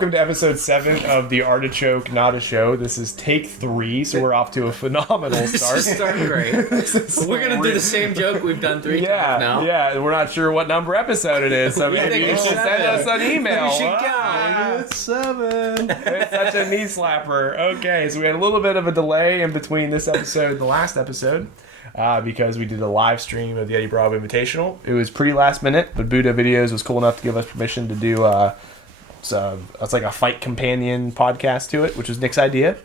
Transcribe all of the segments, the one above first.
welcome to episode 7 of the Artechoke Not a Show. This is take 3, so we're off to a phenomenal start. This is starting great. We're going to do the same joke we've done 3 times now. Yeah, we're not sure what number episode it is, so maybe you should send us an email. We should count. It's 7. It's such a knee slapper. Okay, so we had a little bit of a delay in between this episode and the last episode. Because we did a live stream of the Eddie Bravo Invitational. It was pretty last minute, but Buddha Videos was cool enough to give us permission to do it's like a fight companion podcast to it, which was Nick's idea.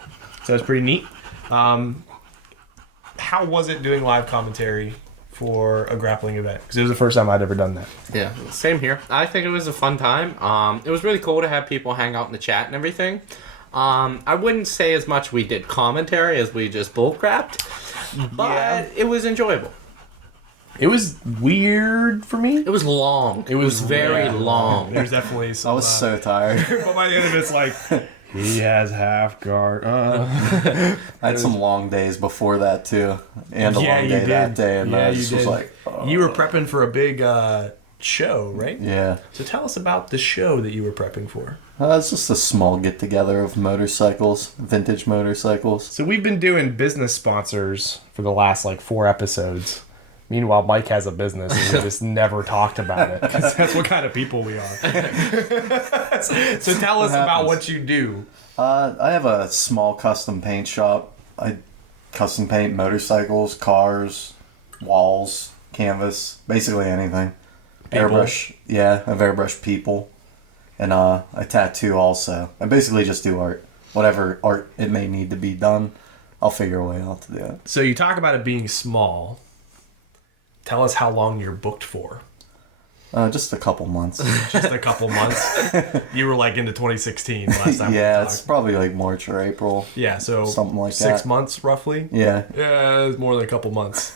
So it was pretty neat. How was it doing live commentary for a grappling event? Because it was the first time I'd ever done that. Yeah, same here. I think it was a fun time. It was really cool to have people hang out in the chat and everything. I wouldn't say as much we did commentary as we just bullcrapped, but it was enjoyable. It was weird for me. It was long. It was very long. There's definitely some... I was so tired. But by the end of it, it's like, he has half guard. I had some long days before that, too. And a long day that day. And I just was like... You were prepping for a big show, right? Yeah. So tell us about the show that you were prepping for. It's just a small get-together of motorcycles, vintage motorcycles. So we've been doing business sponsors for the last, 4 episodes. Meanwhile, Mike has a business and we just never talked about it. 'Cause that's what kind of people we are. So tell us about what you do. I have a small custom paint shop. I custom paint motorcycles, cars, walls, canvas, basically anything. People. Airbrush. Yeah, I have airbrush people. And I tattoo also. I basically just do art. Whatever art it may need to be done, I'll figure a way out to do it. So you talk about it being small. Tell us how long you're booked for. Just a couple months. Just a couple months. You were into 2016 last time. Yeah, it's probably March or April. Yeah, so something like 6 that. months roughly. Yeah. Yeah, it's more than a couple months.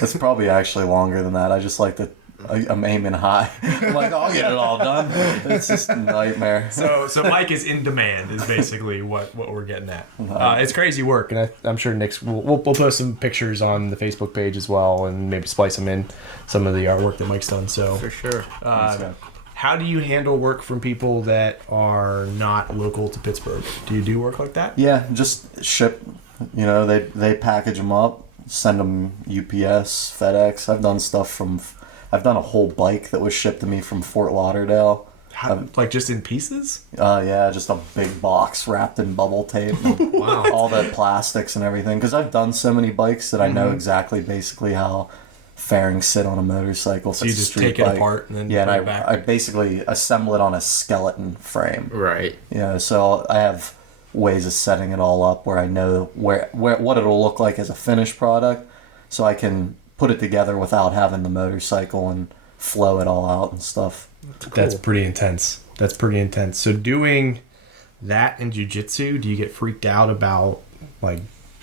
It's probably actually longer than that. I just like to... I'm aiming high. I'm like, I'll get it all done. It's just a nightmare. So Mike is in demand is basically what we're getting at. It's crazy work, and I'm sure Nick's... We'll post some pictures on the Facebook page as well, and maybe splice them in some of the artwork that Mike's done. So For sure. How do you handle work from people that are not local to Pittsburgh? Do you do work like that? Yeah, just ship. They package them up, send them UPS, FedEx. I've done stuff from... I've done a whole bike that was shipped to me from Fort Lauderdale. Just in pieces? Yeah, just a big box wrapped in bubble tape. Wow. All the plastics and everything. Because I've done so many bikes that I know exactly basically how fairings sit on a motorcycle. So you just take it apart and then put it back? I basically assemble it on a skeleton frame. Right. Yeah, so I have ways of setting it all up where I know where what it'll look like as a finished product. So I can put it together without having the motorcycle and flow it all out and stuff. Cool. That's pretty intense. So doing that in jiu-jitsu, do you get freaked out about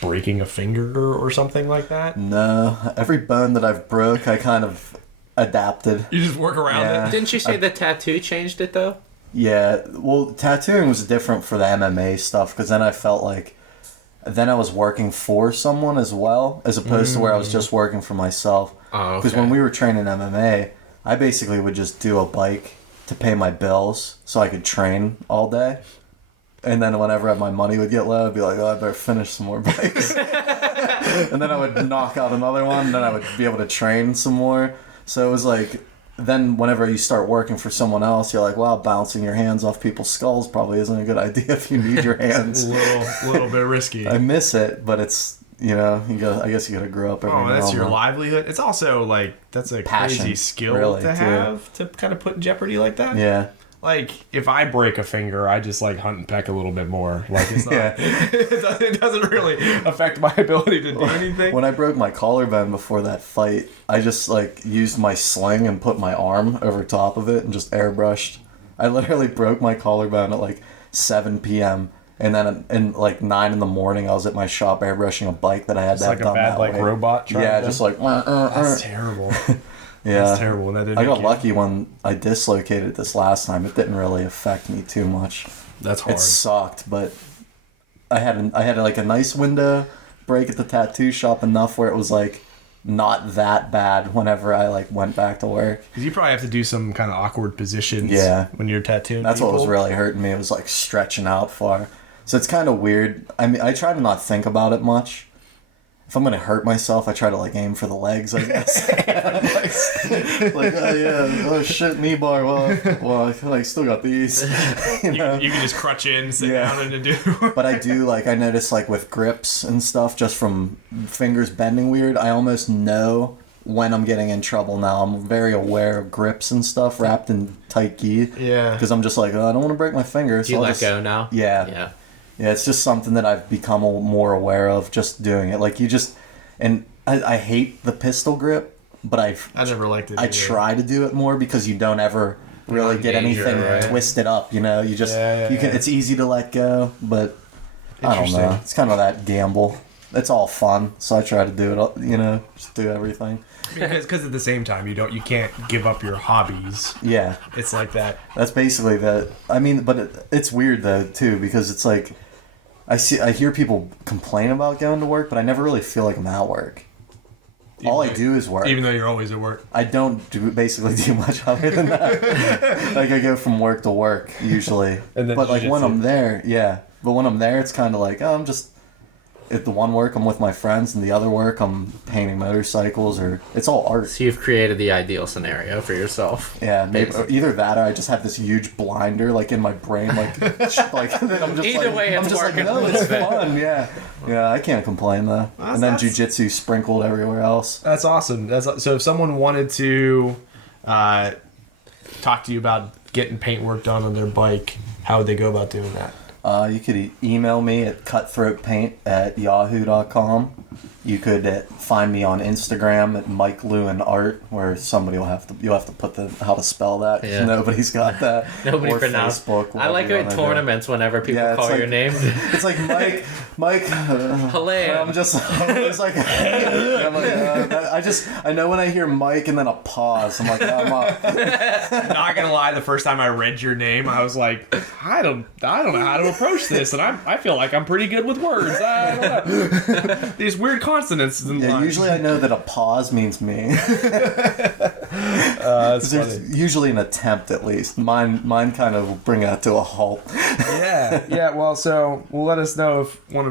breaking a finger or something like that? No, every bone that I've broke, I kind of adapted. You just work around it? Didn't you say the tattoo changed it though? Yeah, well, tattooing was different for the MMA stuff because then I felt like then I was working for someone as well, as opposed to where I was just working for myself. Oh, okay. Because when we were training MMA, I basically would just do a bike to pay my bills so I could train all day. And then whenever my money would get low, I'd be like, I better finish some more bikes. And then I would knock out another one, and then I would be able to train some more. So it was then whenever you start working for someone else, you're like, wow, bouncing your hands off people's skulls probably isn't a good idea if you need your hands. a little bit risky. I miss it, but it's, I guess you gotta grow up every now and then. That's your livelihood. It's also that's a passion, crazy skill really, to have to kind of put in jeopardy like that. Yeah. If I break a finger, I just hunt and peck a little bit more. It's not, Yeah. it doesn't really affect my ability to do anything. When I broke my collarbone before that fight, I just used my sling and put my arm over top of it and just airbrushed. I literally broke my collarbone at 7 p.m. And then at 9 in the morning, I was at my shop airbrushing a bike that I had to have done that way. Like a bad robot. Yeah, just That's terrible. Yeah, that's terrible. And that didn't I got lucky when I dislocated this last time. It didn't really affect me too much. That's hard. It sucked, but I had a nice window break at the tattoo shop enough where it was not that bad whenever I like went back to work. 'Cause you probably have to do some kind of awkward positions. Yeah. When you're tattooing. That's people. what was really hurting me. It was like stretching out far. So it's kind of weird. I mean, I try to not think about it much. If I'm gonna hurt myself, I try to like aim for the legs, I guess. like, oh yeah, oh shit, knee bar. Well, I still got these. You know? You can just crutch in, sit Yeah. down, and do. But I do like I notice like with grips and stuff, just from fingers bending weird. I almost know when I'm getting in trouble now. I'm very aware of grips and stuff wrapped in tight gi. Yeah. Because I'm just like, oh, I don't want to break my fingers. Do you so I'll let just, go now? Yeah. Yeah. Yeah, it's just something that I've become more aware of just doing it. Like you just, and I hate the pistol grip, but I never liked it. I either. try to do it more because you don't ever really get danger, anything right? twisted up. You know, you just you can. Yeah. It's easy to let go, but I don't know. Interesting. It's kind of that gamble. It's all fun, so I try to do it. You know, just do everything. Because at the same time, you can't give up your hobbies. Yeah, It's like that. that's basically the. I mean, but it's weird though too because it's like. I hear people complain about going to work, but I never really feel like I'm at work. All I do is work. Even though you're always at work. I don't basically do much other than that. Like I go from work to work usually. And then but like when jiu-jitsu. I'm there, yeah. But when I'm there, it's kind of like, oh, I'm just. At the one work, I'm with my friends, and the other work, I'm painting motorcycles, or it's all art. So you've created the ideal scenario for yourself. Yeah, maybe either that or I just have this huge blinder like in my brain, like that I'm just Either like, way, I'm it's just like, working no, a it's little bit. fun. Yeah, I can't complain though. And then jujitsu sprinkled everywhere else. That's awesome. So if someone wanted to talk to you about getting paint work done on their bike, how would they go about doing that? You could email me at cutthroatpaint@yahoo.com. You could find me on Instagram at Mike Hluhan Art, where somebody you'll have to put how to spell that. 'Cause Yeah. nobody's got that. Nobody or pronounced. Facebook. I like whatever you it in wanna do. tournaments whenever people Yeah, it's call like- your name. It's like Mike. Hluhan. I'm just like, I'm like I know when I hear Mike and then a pause. I'm like, I'm up. Not gonna lie, the first time I read your name, I was like, I don't know how to approach this, and I feel like I'm pretty good with words. I don't know. These weird consonants. In Yeah, line. usually I know that a pause means me. That's There's funny. usually an attempt at least. Mine kind of will bring that to a halt. Yeah. Well, so we'll let us know if one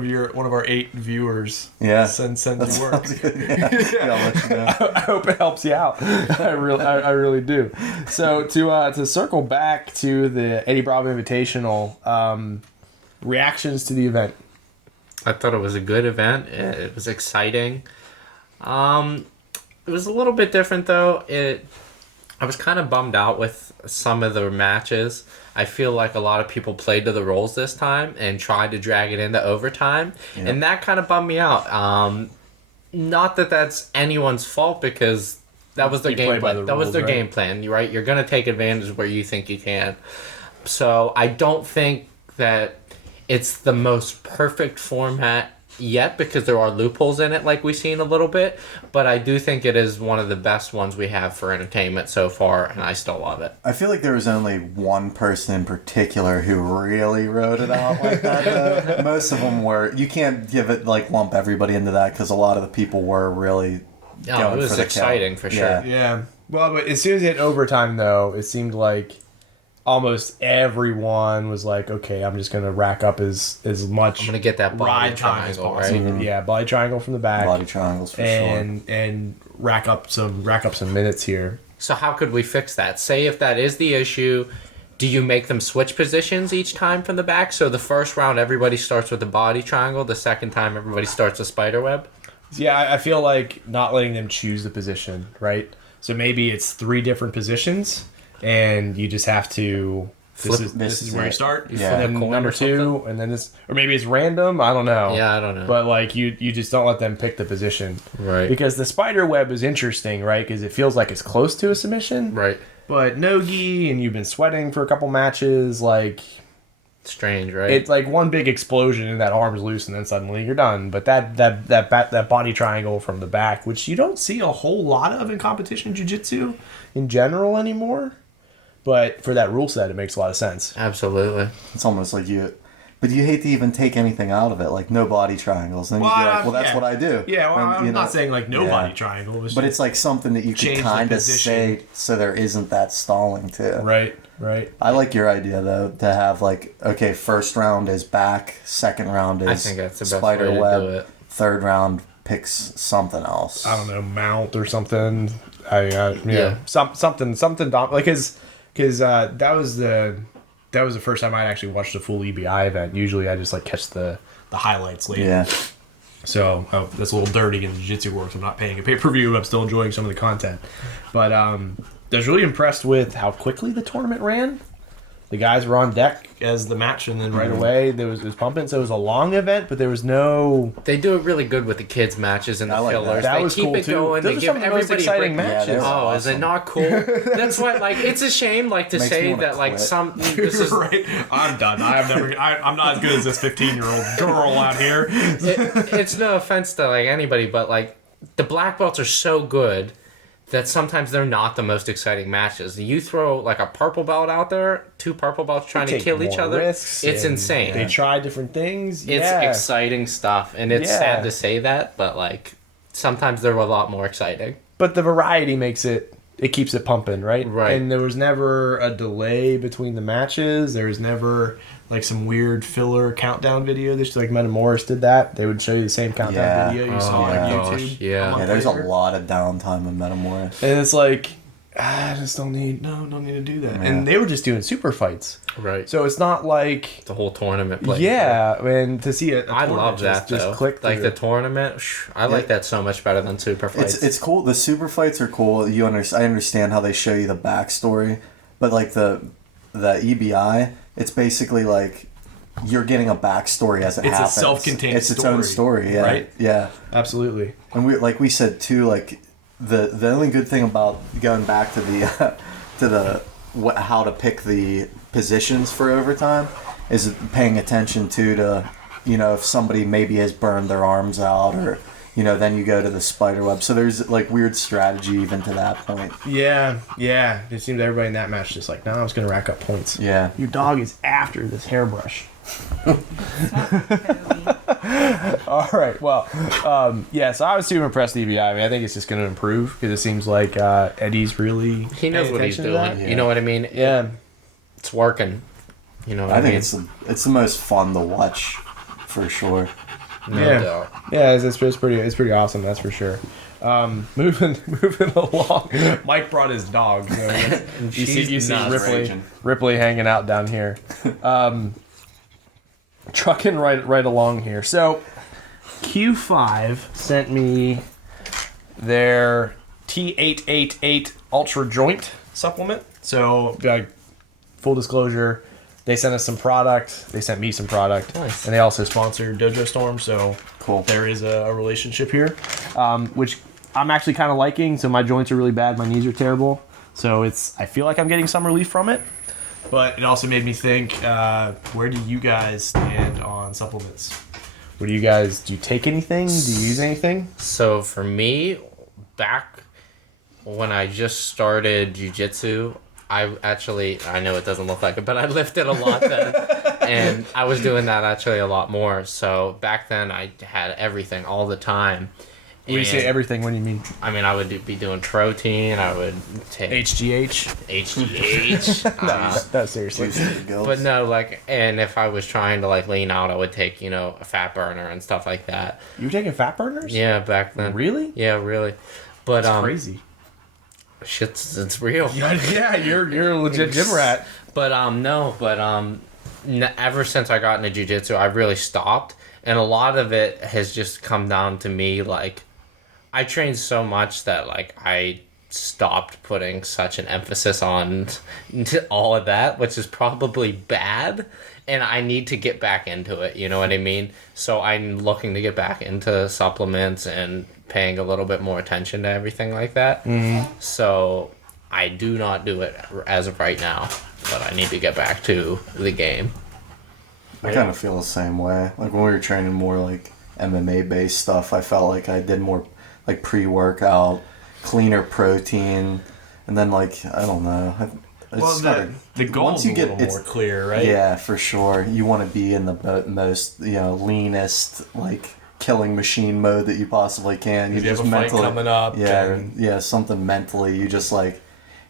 of our 8 viewers Yeah. sends you work. Sounds good. Yeah, I'll let you know. I hope it helps you out. I really do. So to circle back to the Eddie Bravo Invitational, reactions to the event. I thought it was a good event. It was exciting. It was a little bit different though. I was kind of bummed out with some of the matches. I feel like a lot of people played to the roles this time and tried to drag it into overtime, and that kind of bummed me out. Not that that's anyone's fault because that was their You game play by plan. the That was rules, their right? game plan, right? You're gonna take advantage where you think you can. So I don't think that it's the most perfect format yet because there are loopholes in it like we've seen a little bit, but I do think it is one of the best ones we have for entertainment so far, and I still love it. I feel like there was only one person in particular who really wrote it out like that. Though. Most of them were. You can't give it lump everybody into that because a lot of the people were really. Oh, going it was for the exciting kill. for sure. Yeah. Yeah. Well, but as soon as it hit overtime, though, it seemed like almost everyone was like, "Okay, I'm just gonna rack up as much I'm gonna get that body ride time as triangle, possible." right? Yeah, body triangle from the back, Body triangles for and rack up some minutes here. So how could we fix that? Say if that is the issue, do you make them switch positions each time from the back? So the first round everybody starts with the body triangle, the second time everybody starts a spider web? Yeah, I feel like not letting them choose the position, right? So maybe it's 3 different positions, and you just have to. This is where you start. Yeah. And then Coin number or 2, and then this, or maybe it's random. I don't know. Yeah, I don't know. But like you just don't let them pick the position, Right. Because the spider web is interesting, right? Because it feels like it's close to a submission, Right. But no gi, and you've been sweating for a couple matches, like. Strange, right? It's like one big explosion and that arm's loose and then suddenly you're done. But that body triangle from the back, which you don't see a whole lot of in competition jiu-jitsu in general anymore. But for that rule set, it makes a lot of sense. Absolutely. It's almost like But you hate to even take anything out of it, like no body triangles. And then you'd be like, well, that's what I do. Yeah, well, and, I'm not saying like no body triangle. But it's like something that you could kind of say so there isn't that stalling too. Right. I like your idea though, to have like, okay, first round is back, second round is I think that's the best spider way to web, do it. third round picks something else. I don't know, mount or something. Something like because that was the first time I'd actually watched a full EBI event. Usually I just like catch the highlights later. Yeah. So that's a little dirty in the jiu-jitsu world. I'm not paying a pay-per-view. I'm still enjoying some of the content. But I was really impressed with how quickly the tournament ran. The guys were on deck as the match, and then right away it was pumping. So it was a long event, but there was no. They do it really good with the kids matches and the fillers. That they was keep cool it too. going. Those they are give some of the most everybody exciting matches. matches. Oh, is it not cool? That's why, like, it's a shame, like, to say that, like, some. This is right. I'm done. I'm not as good as this 15-year-old girl out here. It's no offense to like anybody, but like the black belts are so good that sometimes they're not the most exciting matches. You throw like a purple belt out there, two purple belts trying to kill each other. It's insane. They try different things. It's exciting stuff, and it's sad to say that, but like sometimes they're a lot more exciting. But the variety makes it keeps it pumping, right? Right. And there was never a delay between the matches. There was never like some weird filler countdown video. This like Morris did that. They would show you the same countdown video you saw on YouTube. Yeah, there's a lot of downtime in Morris. And it's like, I just don't need to do that. Yeah. And they were just doing super fights. right. So it's not like The whole tournament play. yeah, and to see it, I love that just though. click Like through. the tournament, I like that so much better than super fights. It's cool. The super fights are cool. I understand how they show you the backstory, but like the EBI, it's basically like you're getting a backstory as it happens. It's a self-contained It's its own story, yeah. right? Yeah. Absolutely. And we said too, like the only good thing about going back to the how to pick the positions for overtime is paying attention to if somebody maybe has burned their arms out, or then you go to the spider web. So there's like weird strategy even to that point. Yeah. It seems everybody in that match just like, no, I was going to rack up points. Yeah. Your dog is after this hairbrush. All right. Well, so I was super impressed with EBI. I mean, I think it's just going to improve because it seems like Eddie's really he knows what he's doing. that. Yeah. You know what I mean? Yeah. It's working. You know what I mean? think it's the most fun to watch for sure. No Yeah. doubt. Yeah, it's pretty awesome. That's for sure. Moving along. Mike brought his dog. So you see Ripley hanging out down here. Trucking right along here. So Q5 sent me their T888 Ultra Joint supplement. So full disclosure, they sent us some product. They sent me some product. Nice. And they also sponsored Dojo Storm. So Cool. there is a relationship here, which I'm actually kind of liking. So my joints are really bad. My knees are terrible. So I feel like I'm getting some relief from it. But it also made me think, where do you guys stand on supplements? Do you take anything? Do you use anything? So for me, back when I just started jiu-jitsu, I know it doesn't look like it, but I lifted a lot then. And I was doing that actually a lot more. So back then I had everything all the time. When you say everything, what do you mean? I mean, I would be doing protein. I would take HGH? HGH. No, seriously. But no, like, and if I was trying to like lean out, I would take, a fat burner and stuff like that. You were taking fat burners? Yeah, back then. Really? Yeah, really. But That's crazy. It's real. Yeah, you're a legit gym rat. But ever since I got into jiu-jitsu, I really stopped, and a lot of it has just come down to me like I trained so much that like I stopped putting such an emphasis on all of that, which is probably bad, and I need to get back into it, you know what I mean? So I'm looking to get back into supplements and paying a little bit more attention to everything like that. Mm-hmm. So I do not do it as of right now, but I need to get back to the game. I kind of feel the same way. Like when we were training more like MMA based stuff, I felt like I did more like pre-workout, cleaner protein, and then like I don't know. The goal's a little more clear, right? Yeah, for sure. You want to be in the most, leanest, like, killing machine mode that you possibly can. You just have a fight coming up. Yeah, something mentally. You just, like,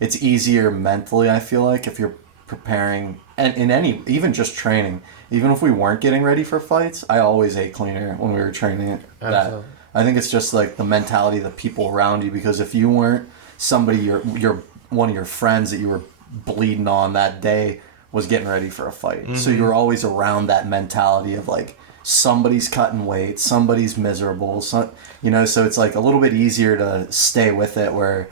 it's easier mentally, I feel like, if you're preparing, and in even just training, even if we weren't getting ready for fights, I always ate cleaner when we were training that. I think it's just like the mentality of the people around you, because if you weren't somebody, your one of your friends that you were bleeding on that day was getting ready for a fight. Mm-hmm. So you're always around that mentality of like, somebody's cutting weight, somebody's miserable, so it's like a little bit easier to stay with it, where,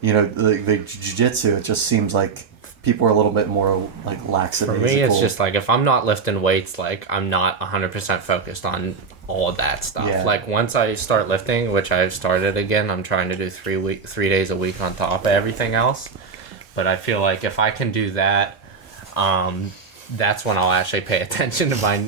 the jiu-jitsu, it just seems like people are a little bit more like lackadaisical. For me, it's just like, if I'm not lifting weights, like, I'm not 100% focused on all of that stuff. Yeah. Like, once I start lifting, which I've started again, I'm trying to do 3 days a week on top of everything else. But I feel like if I can do that, that's when I'll actually pay attention to my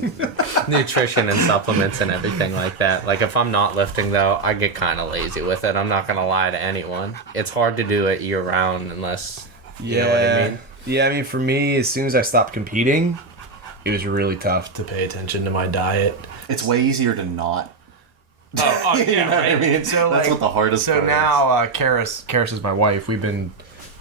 nutrition and supplements and everything like that. Like, if I'm not lifting, though, I get kind of lazy with it. I'm not going to lie to anyone. It's hard to do it year-round unless, you know what I mean? Yeah, I mean, for me, as soon as I stopped competing, it was really tough to pay attention to my diet. It's way easier to not. Oh yeah, you know right? What I mean? So that's what the hardest part is. So now, Karis is my wife. We've been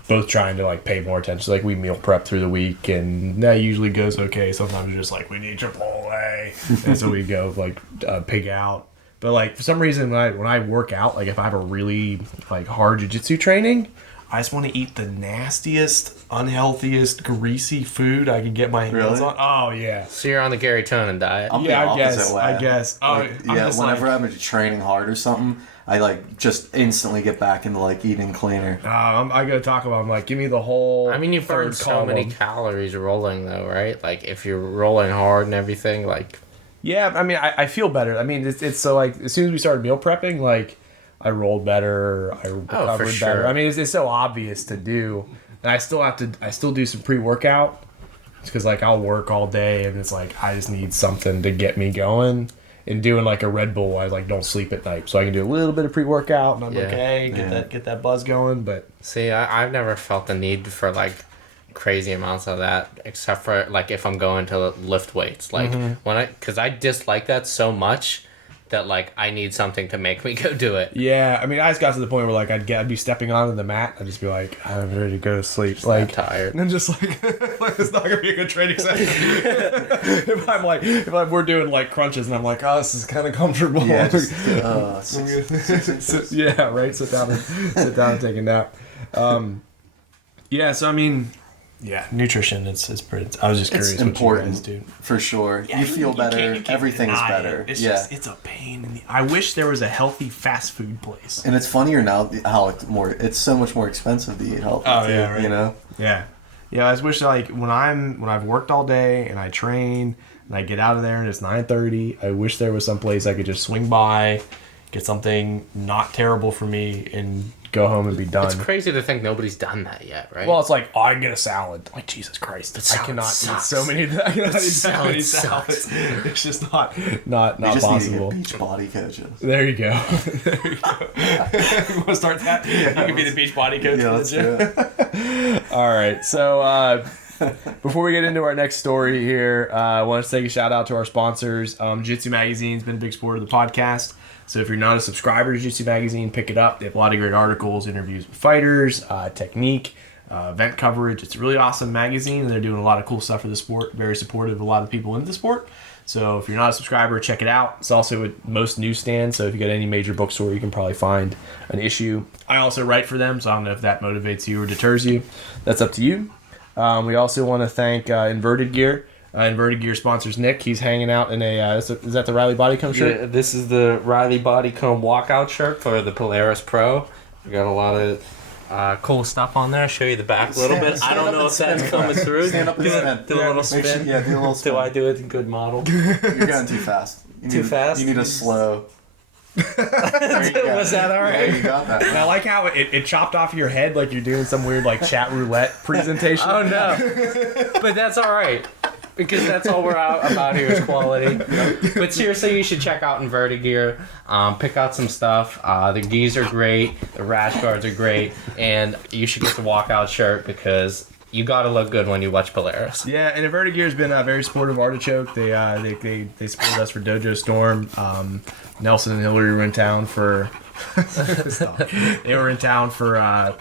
both trying to like pay more attention. So, like, we meal prep through the week, and that usually goes okay. Sometimes we're just like, we need Chipotle, and so we go like pig out. But like, for some reason, when I work out, like, if I have a really like hard jiu-jitsu training, I just want to eat the nastiest, unhealthiest, greasy food I can get my hands on. Oh yeah. So you're on the Gary Tonin diet. I'm the opposite way. I guess. Oh like, whenever I'm training hard or something, I like just instantly get back into like eating cleaner. I go to Taco Bell. I'm like, give me the whole. I mean, you burn so many calories rolling though, right? Like, if you're rolling hard and everything, like. Yeah, I mean, I feel better. I mean, it's so like, as soon as we started meal prepping, like, I rolled better. I recovered better. I mean, it's so obvious to do, and I still do some pre-workout, because like I'll work all day, and it's like I just need something to get me going. And doing like a Red Bull, I like don't sleep at night, so I can do a little bit of pre-workout, and I'm okay, get that buzz going. But see, I've never felt the need for like crazy amounts of that, except for like if I'm going to lift weights, like because I dislike that so much that like I need something to make me go do it. Yeah, I mean, I just got to the point where like I'd be stepping onto the mat, I'd just be like, I'm ready to go to sleep. Just like tired. And just like it's not gonna be a good training session. if we're doing like crunches and I'm like, oh, this is kind of comfortable. Yeah, yeah, right. Sit down and take a nap. Yeah, so I mean. Yeah, nutrition. It's pretty. I was just curious. It's important, what you guys do. For sure. Yeah, you feel better. Everything is better. It's a pain. I wish there was a healthy fast food place. And it's funnier now how it's so much more expensive to eat healthy. Oh yeah, right. You know. Yeah, yeah. I just wish like when I've worked all day and I train and I get out of there and it's 9:30. I wish there was some place I could just swing by, get something not terrible for me, and go home and be done. It's crazy to think nobody's done that yet, right? Well, it's like, oh, I can get a salad. Like, Jesus Christ, I cannot eat so many. I cannot eat so many salads. It's just not possible. Need beach body coaches. There you go. There you go. You want to start that? Yeah, you can be the beach body coach. Yeah, let's do it. All right, so. Before we get into our next story here, I want to take a shout out to our sponsors. Jiu-Jitsu Magazine's been a big supporter of the podcast. So if you're not a subscriber to Jiu-Jitsu Magazine, pick it up. They have a lot of great articles, interviews with fighters, technique, event coverage. It's a really awesome magazine, and they're doing a lot of cool stuff for the sport. Very supportive of a lot of people into the sport. So if you're not a subscriber, check it out. It's also at most newsstands, so if you got any major bookstore, you can probably find an issue. I also write for them, so I don't know if that motivates you or deters you. That's up to you. We also want to thank Inverted Gear. Inverted Gear sponsors Nick. He's hanging out in is that the Riley Bodycomb shirt? Yeah, this is the Riley Bodycomb walkout shirt for the Polaris Pro. We got a lot of cool stuff on there. I'll show you the back a little bit. I don't know if that's coming through. Stand up and spin. Do a little spin. Sure, do a little spin. Do I do it in good model? You're going too fast. Too fast? You need a slow. Was that all right? Yeah, you got that. And I like how it chopped off your head like you're doing some weird like chat roulette presentation. Oh no. But that's all right. Because that's all we're about here is quality. But seriously, you should check out Inverted Gear. Pick out some stuff. The gis are great. The rash guards are great. And you should get the walkout shirt because you gotta look good when you watch Polaris. Yeah, and Vertigear's been very supportive of Artechoke. They supported us for Dojo Storm. Nelson and Hillary were in town for. Stop. They were in town for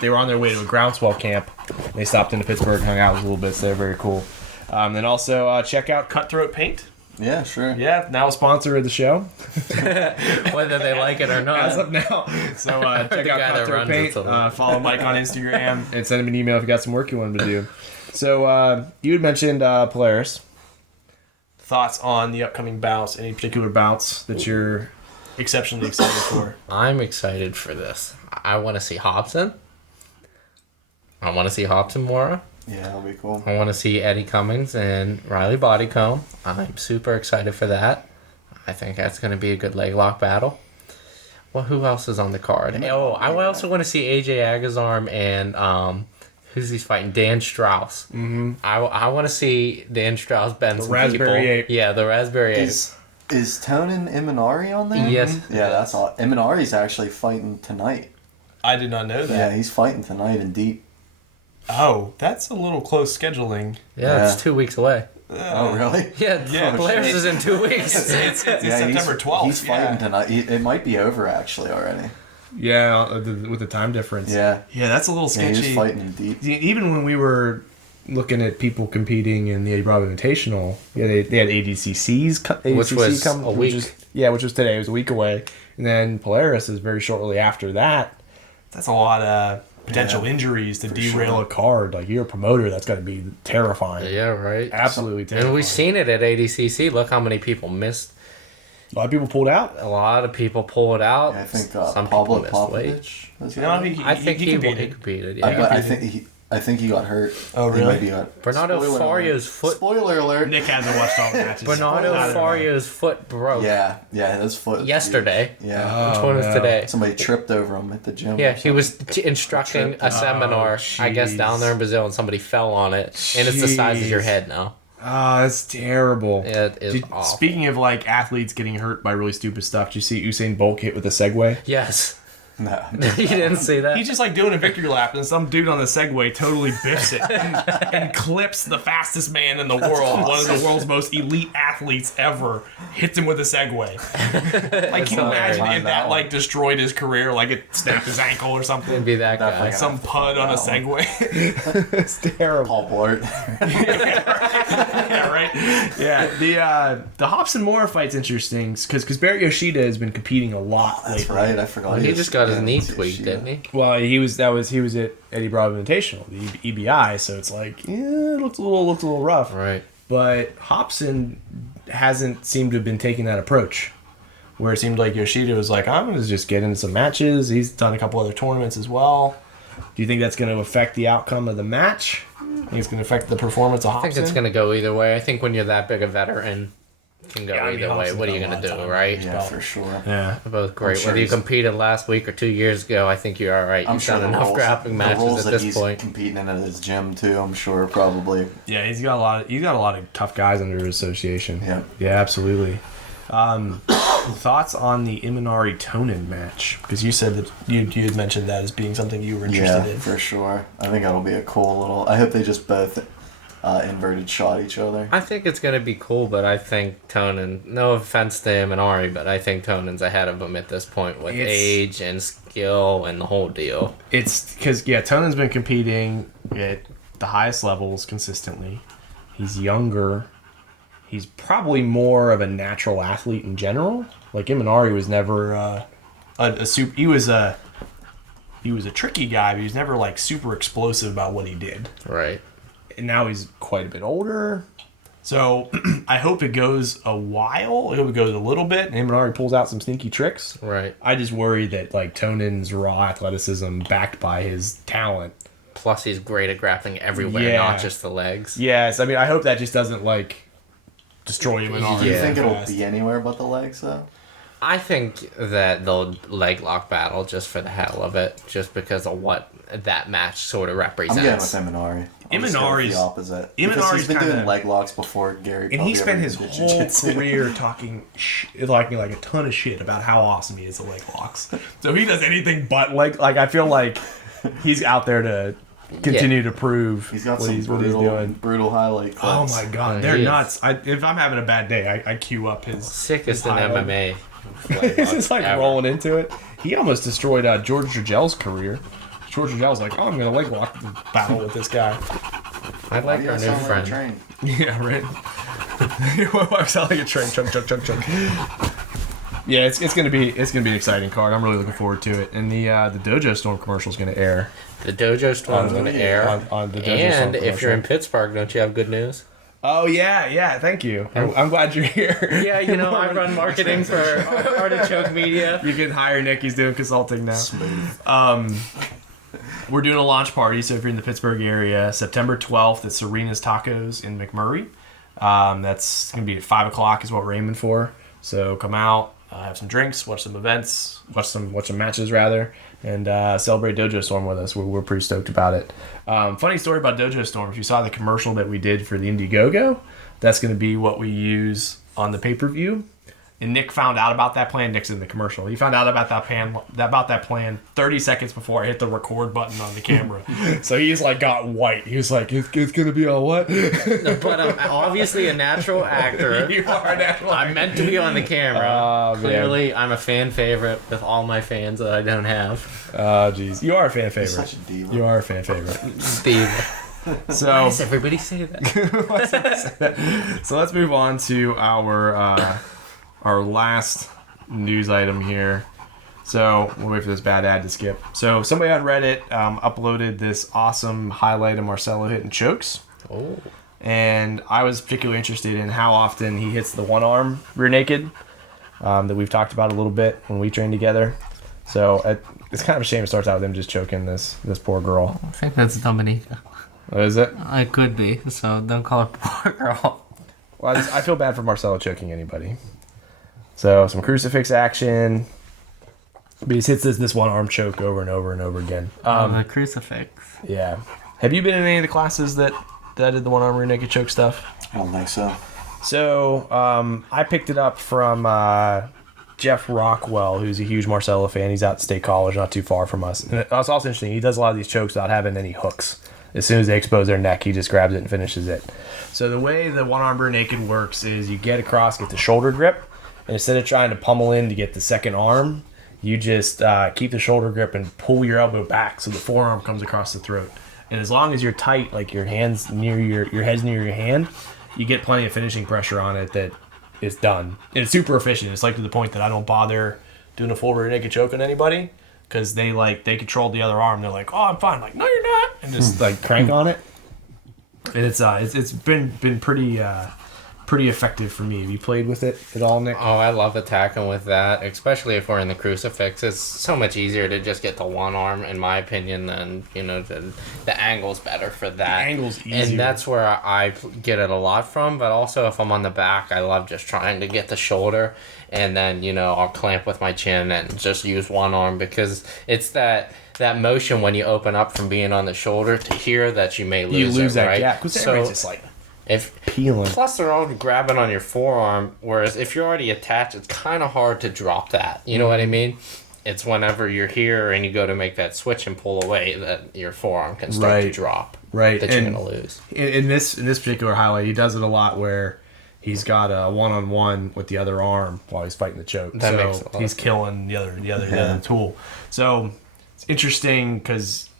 they were on their way to a groundswell camp. They stopped into Pittsburgh and hung out a little bit, so they're very cool. Then also check out Cutthroat Paint. Yeah, sure. Yeah, now a sponsor of the show. Whether they like it or not. As of now. So check out guy that Cutthroat runs Paint. it, Follow Mike on Instagram and send him an email if you got some work you wanted to do. So you had mentioned Polaris. Thoughts on the upcoming bouts? Any particular bouts that you're exceptionally excited for? I'm excited for this. I want to see Hobson. I want to see Hobson Mora. Yeah, that'll be cool. I want to see Eddie Cummings and Riley Bodycomb. I'm super excited for that. I think that's going to be a good leg lock battle. Well, who else is on the card? Oh, I also want to see AJ Agazarm and who's he's fighting? Dan Strauss. Mm-hmm. I want to see Dan Strauss bend some Raspberry people. Ape. Yeah, the Raspberry Ape. Is Tonin Imanari on there? Yes. Yeah, that's all. Imanari's actually fighting tonight. I did not know that. Yeah, he's fighting tonight in Deep. Oh, that's a little close scheduling. Yeah, it's 2 weeks away. Oh, really? Yeah, Polaris is in 2 weeks. It's September 12th. He's fighting tonight. It might be over actually already. Yeah, with the time difference. Yeah. Yeah, that's a little sketchy. He's fighting in Deep. Even when we were looking at people competing in the Eddie Bravo Invitational, yeah, they had ADCCs, Which was come, a week. Which was today. It was a week away. And then Polaris is very shortly after that. That's a lot of potential injuries to derail a card. Like, you're a promoter, that's got to be terrifying. Yeah, right. Absolutely terrifying. And we've seen it at ADCC. Look how many people missed. A lot of people pulled out. A lot of people pulled out. Yeah, I think Some Pablo people missed weight. Popovich. I think he competed. Yeah. I think he got hurt. Oh, really? He might be got, Bernardo spoiler Fario's alert. foot. Spoiler alert. Nick hasn't watched all the matches. Bernardo Fario's foot broke Yeah, his foot. is yesterday. huge. Yeah. Which one was today? Somebody tripped over him at the gym. Yeah, he was instructing a seminar, I guess, down there in Brazil, and somebody fell on it, and it's the size of your head now. Oh, that's terrible. It is awful. Speaking of like athletes getting hurt by really stupid stuff, did you see Usain Bolt hit with a Segway? Yes. No. You didn't see that? He's just like doing a victory lap, and some dude on the Segway totally biffs it and clips the fastest man in the world, awesome. one of the world's most elite athletes ever, hits him with a Segway. Like, can you imagine if that like destroyed his career, like it snapped his ankle or something? It'd be that guy. Definitely. Some pud on a Segway. It's terrible. Paul Blart. Yeah, right. Yeah, the Hobson Mora fight's interesting because Barry Yoshida has been competing a lot That's lately. right. I forgot. He just got his knee tweaked, didn't he? Well, he was at Eddie Bravo Invitational, the EBI, so it's like, yeah, it looked a little rough. Right. But Hobson hasn't seemed to have been taking that approach, where it seemed like Yoshida was like, I'm going to just get into some matches. He's done a couple other tournaments as well. Do you think that's going to affect the outcome of the match? I think it's going to affect the performance of Hobson? I think it's going to go either way. I think when you're that big a veteran, it can go either way. Hobson's What are you done going a to lot of do, time. right? Yeah, for sure. Yeah. They're both great. sure Whether you he's- competed last week or 2 years ago, I think you're all right. I'm You've sure done the enough roles- grappling the roles matches at that this he's point. competing in at his gym too. I'm sure probably. Yeah, he's got a lot of tough guys under his association. Yeah. Yeah, absolutely. Thoughts on the Imanari Tonin match? Because you said that you had mentioned that as being something you were interested Yeah, in. for sure. I think that'll be a cool little. I hope they just both inverted shot each other. I think it's going to be cool, but I think Tonin, no offense to him and Ari, but I think Tonin's ahead of him at this point with age and skill and the whole deal. It's because, Tonin's been competing at the highest levels consistently. He's younger. He's probably more of a natural athlete in general. Like, Imanari was never he was a tricky guy, but he was never like super explosive about what he did. Right. And now he's quite a bit older. So I hope it goes a while. I hope it goes a little bit, and Imanari pulls out some sneaky tricks. Right. I just worry that like Tonin's raw athleticism backed by his talent. Plus, he's great at grappling everywhere, Yeah. not just the legs. Yes, I mean I hope that just doesn't like destroy Imanari. Do you Yeah. think it'll fast. be anywhere but the legs though? I think that they'll leg lock battle just for the hell of it, just because of what that match sort of I'm represents. getting with Imanari. I'm just going with Imanari's- the opposite. Imanari's Because he's been kinda- doing leg locks before Gary. And he probably spent ever his did whole jiu-jitsu. career talking like a ton of shit about how awesome he is at leg locks. So if he does anything but like I feel like he's out there to continue to prove He's got what some he's brutal, doing. brutal highlight clips. Oh my god, they're nuts. If I'm having a bad day, I queue up his sickest in highlight. MMA. He's just like ever. rolling into it. He almost destroyed George Dragel's career. George Dragel's like, oh, I'm gonna leg lock the battle with this guy. I like Yeah, our new sound like a friend. train. Yeah, right. Your wife sounds like a train. Chunk, chunk, chunk, chunk. Yeah, it's gonna be an exciting card. I'm really looking forward to it. And the Dojo Storm commercial is gonna air. The Dojo Storm's going to air. On the Dojo Storm And if commercial. you're in Pittsburgh, don't you have good news? Oh yeah, thank you. I'm glad you're here. Yeah, you know, I run marketing for Artechoke Media. You can hire Nick. He's doing consulting now. Smooth. We're doing a launch party, so if you're in the Pittsburgh area, September 12th at Serena's Tacos in McMurray. That's going to be at 5 o'clock is what we're aiming for. So come out, have some drinks, watch some events, watch some matches rather, and celebrate Dojo Storm with us. We're pretty stoked about it. Funny story about Dojo Storm, if you saw the commercial that we did for the Indiegogo, that's going to be what we use on the pay-per-view. And Nick found out about that plan. Nick's in the commercial. He found out about that plan 30 seconds before I hit the record button on the camera. So he's like got white. He was like, "It's gonna be all what?" But I'm obviously a natural actor. You are a natural. I'm meant to be on the camera. Oh, man. Clearly, I'm a fan favorite with all my fans that I don't have. Oh, jeez. You are a fan favorite. Such a diva. You are a fan favorite. Steve. So Why does everybody say that? So let's move on to our last news item here. So we'll wait for this bad ad to skip. So somebody on Reddit uploaded this awesome highlight of Marcelo hitting chokes. Oh. And I was particularly interested in how often he hits the one arm rear naked that we've talked about a little bit when we trained together. So it's kind of a shame it starts out with him just choking this poor girl. I think that's Dominica. What is it? It could be, so don't call her poor girl. Well, I feel bad for Marcelo choking anybody. So some crucifix action. But he hits this one arm choke over and over and over again. The crucifix. Yeah. Have you been in any of the classes that did the one arm rear naked choke stuff? I don't think so. So I picked it up from Jeff Rockwell, who's a huge Marcelo fan. He's out at State College, not too far from us. And it's also interesting. He does a lot of these chokes without having any hooks. As soon as they expose their neck, he just grabs it and finishes it. So the way the one arm rear naked works is you get across, get the shoulder grip, and instead of trying to pummel in to get the second arm, you just keep the shoulder grip and pull your elbow back so the forearm comes across the throat. And as long as you're tight, like your hands near your head's near your hand, you get plenty of finishing pressure on it that is done. And it's super efficient. It's like to the point that I don't bother doing a full rear naked choke on anybody because they control the other arm. They're like, "Oh, I'm fine." Like, "No, you're not," and just like crank on it. And it's been pretty effective for me. Have you played with it at all, Nick? Oh, I love attacking with that, especially if we're in the crucifix. It's so much easier to just get the one arm, in my opinion, than, the angle's better for that. The angle's easier. And that's where I get it a lot from, but also if I'm on the back, I love just trying to get the shoulder, and then, I'll clamp with my chin and just use one arm, because it's that motion when you open up from being on the shoulder to here that you may lose You lose it, that right? gap because everybody's just like peeling. Plus, they're all grabbing on your forearm, whereas if you're already attached, it's kind of hard to drop that. You know what I mean? It's whenever you're here and you go to make that switch and pull away that your forearm can start to drop. Right. That you're going to lose. In this particular highlight, he does it a lot where he's got a one-on-one with the other arm while he's fighting the choke. That makes a lot he's of killing the other tool. So it's interesting because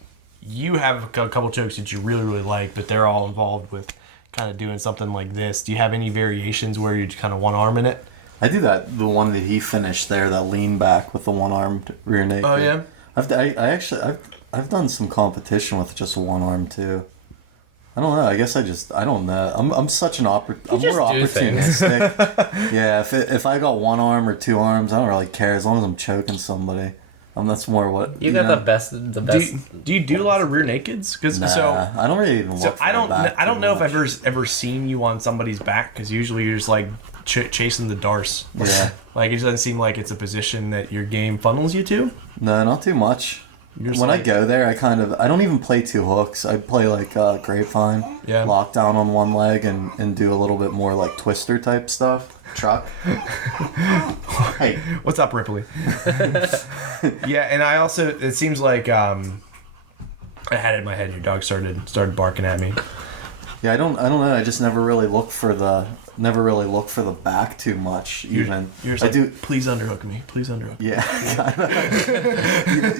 you have a couple chokes that you really, really like, but they're all involved with kind of doing something like this. Do you have any variations where you kind of one arm in it? I do that. The one that he finished there, that lean back with the one-armed rear naked. Oh yeah. I've done some competition with just one arm too. I don't know. I guess I don't know. I'm such an I'm more opportunistic. Yeah. If I got one arm or two arms, I don't really care as long as I'm choking somebody. That's more what You got the best. Do you do a lot of rear nakeds? Nah, I don't really even look. I don't know if much. I've ever seen you on somebody's back, because usually you're just like chasing the darce. Yeah. Like it doesn't seem like it's a position that your game funnels you to. No, not too much. When I go there, I don't even play two hooks. I play like grapevine, lockdown on one leg, and do a little bit more like twister type stuff. Truck. Hey, what's up, Ripley? Yeah, and I also, it seems like I had it in my head. Your dog started barking at me. Yeah, I don't know. I just never really look for the back too much. Even You're just I like, do. Please underhook me. Please underhook me. Yeah,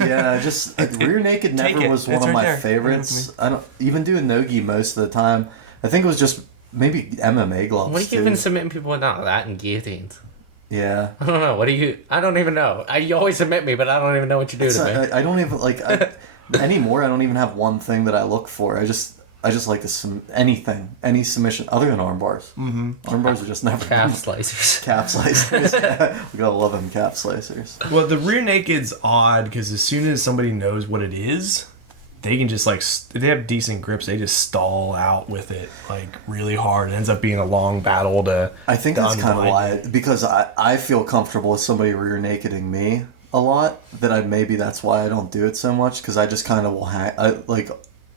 yeah. Just rear naked Take never it. was one It's of right my there. favorites. I don't even do nogi most of the time. I think it was just maybe MMA gloves. What are you too. even submitting people with now? That and guillotines. Yeah. I don't know. What do you? I don't even know. You always submit me, but I don't even know what you do to me. I don't even like anymore. I don't even have one thing that I look for. I just like to any submission other than arm bars. Mm-hmm. Arm bars are just never Calf slicers. Calf slicers. We gotta love them calf slicers. Well, the rear naked's odd because as soon as somebody knows what it is, they can just like if they have decent grips, they just stall out with it like really hard. It ends up being a long battle to. I think that's kind of why, because I feel comfortable with somebody rear nakeding me a lot. Maybe that's why I don't do it so much, because I just kind of will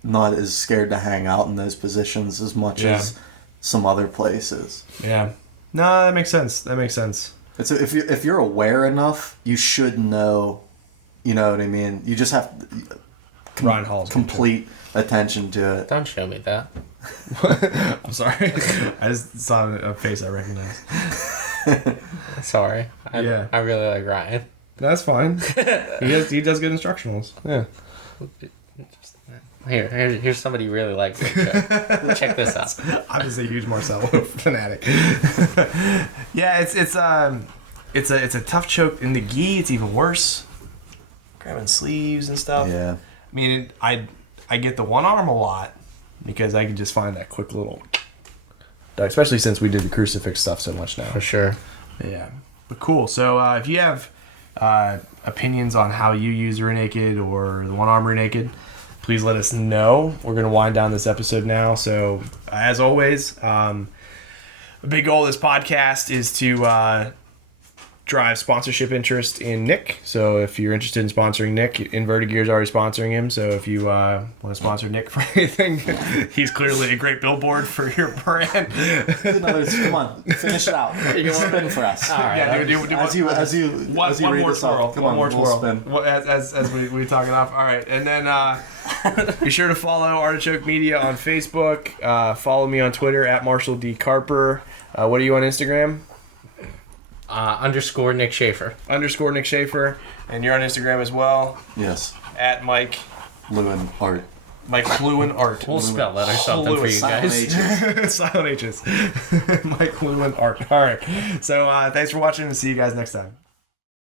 not as scared to hang out in those positions as much as some other places. Yeah. No, that makes sense. It's if you're aware enough, you should know. You know what I mean? You just have Ryan Hall's complete attention to it. Don't show me that. I'm sorry. I just saw a face I recognized. Sorry. I really like Ryan. That's fine. He does good instructionals. Yeah. Here's somebody you really like. Check this out. I'm just a huge Marcelo fanatic. Yeah, it's a tough choke. In the gi, it's even worse. Grabbing sleeves and stuff. Yeah. I mean, I get the one arm a lot because I can just find that quick little, especially since we did the crucifix stuff so much now. For sure. Yeah, but cool. So if you have opinions on how you use rear naked or the one arm rear naked, please let us know. We're gonna wind down this episode now. So as always, a big goal of this podcast is to drive sponsorship interest in Nick. So if you're interested in sponsoring Nick, Inverted Gear's already sponsoring him. So if you want to sponsor Nick for anything, he's clearly a great billboard for your brand. Come on, finish it out. Spin for us. All right. As you One read more this off, twirl. come One on, more we'll twirl. spin. Well, as we talk it off. All right, and then be sure to follow Artechoke Media on Facebook. Follow me on Twitter at Marshal D Carper. What are you on Instagram? _ Nick Schafer. _ Nick Schafer. And you're on Instagram as well. Yes. At Mike Hluhan Art. Mike Hluhan Art. We'll spell it or something for you guys. Silent H's. Mike Hluhan Art. All right. So thanks for watching and see you guys next time.